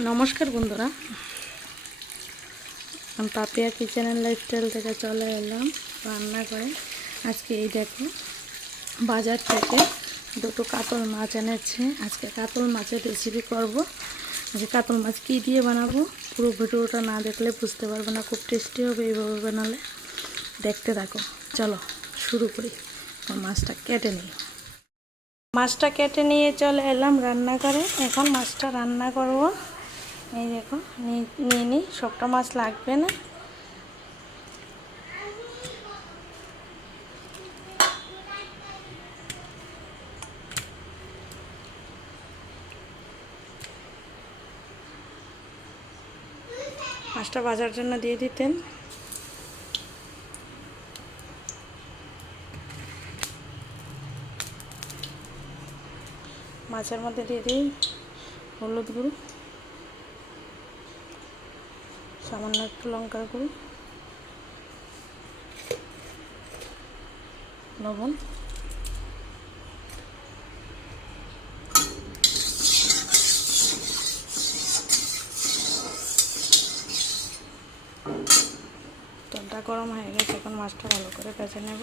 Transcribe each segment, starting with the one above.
নমস্কার বন্ধুরা। আমি পাপিয়া কিচেন অ্যান্ড লাইফস্টাইল থেকে চলে এলাম রান্না করে আজকে এই দেখো, বাজার থেকে দুটো কাতল মাছ এনেছে। আজকে কাতল মাছের রেসিপি করব। যে কাতল মাছ কী দিয়ে বানাবো, পুরো ভিডিওটা না দেখলে বুঝতে পারবে না, খুব টেস্টি হবে এইভাবে বানালে। দেখতে থাকো, চলো শুরু করি। মাছটা কেটে নিই। মাছটা কেটে নিয়ে চলে এলাম রান্না করে এখন মাছটা রান্না করব। এই দেখো, নিয়ে নিই সবটা মাছ লাগবে না। মাছটা বাজার জন্য দিয়ে দিতেন। মাছের মধ্যে দিয়ে দিই হলুদ গুঁড়ো। সামান্য একটু লঙ্কার গুঁড়ো, লবণ। তেলটা গরম হয়ে গেছে, এখন মাছটা ভালো করে ভেজে নেব।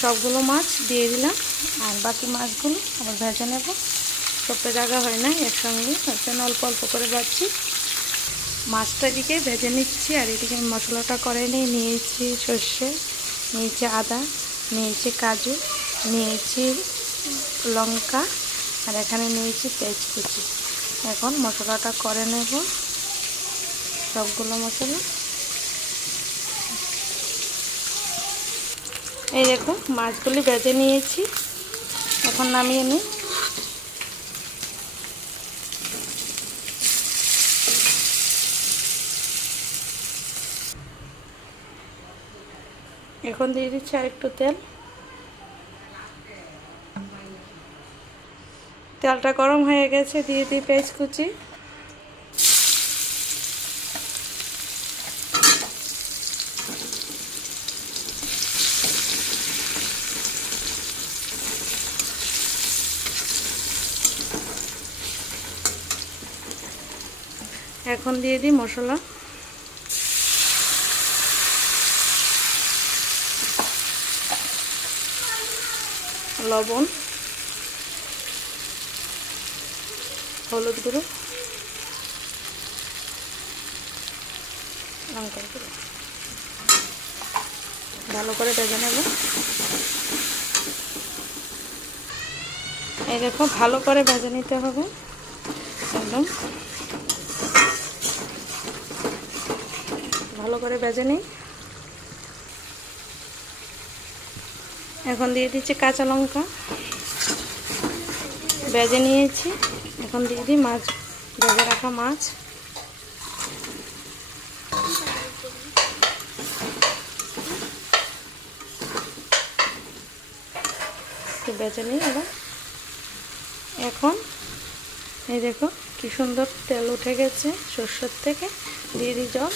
সবগুলো মাছ দিয়ে দিলাম। আর বাকি মাছগুলো আবার ভেজে নেব। সবটা জায়গা হয় না, একসঙ্গে। তার জন্য অল্প অল্প করে ভাজছি। মাছটা এদিকে ভেজে নিচ্ছি, আর এদিকে মশলাটা করে নিয়ে নিয়েছি সর্ষে, নিয়েছি আদা, নিয়েছি কাজু, নিয়েছি লঙ্কা, আর এখানে নিয়েছি তেজকুচি। এখন মশলাটা করে নেব। সবগুলো মশলা। এই দেখো, মাছগুলি বেজে নিয়েছি। এখন নামিয়ে নিই। এখন দিয়ে দিচ্ছি আর একটু তেল। তেলটা গরম হয়ে গেছে, দিয়ে দিই পেঁয়াজ কুচি। এখন দিয়ে দিই মশলা। লবণ। হলুদ গুঁড়ো। লঙ্কার গুঁড়ো। ভালো করে ভেজে নেব। এই দেখো, ভালো করে ভেজে নিতে হবে। একদম। ভালো করে ভেজে নিই। এখন দিয়ে দিচ্ছি কাঁচা লঙ্কা। ভেজে নিয়েছি। এখন দিয়ে দিই মাছ ভেজে রাখা মাছ। বেজে নিই এবার। এখন এই দেখো কি সুন্দর তেল উঠে গেছে সর্ষের থেকে। দিয়ে দিই জল।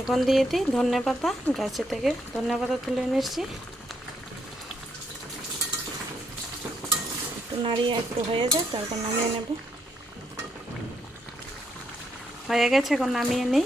এখন দিয়ে দিই ধনে পাতা গাছে থেকে। ধনে পাতা তুলে এনেছি একটু নাড়িয়ে একটু হয়ে যায়, তারপর নামিয়ে নেব। হয়ে গেছে, এখন নামিয়ে নিই।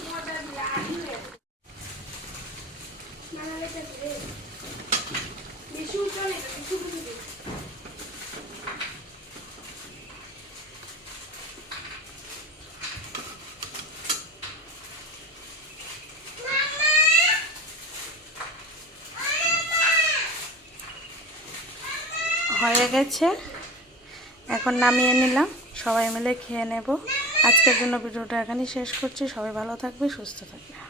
হয়ে গেছে। এখন নামিয়ে নিলাম। সবাই মিলে খেয়ে নেব। আজকের জন্য ভিডিওটা এখানেই শেষ করছি। সবাই ভালো থাকবে, সুস্থ থাকবে।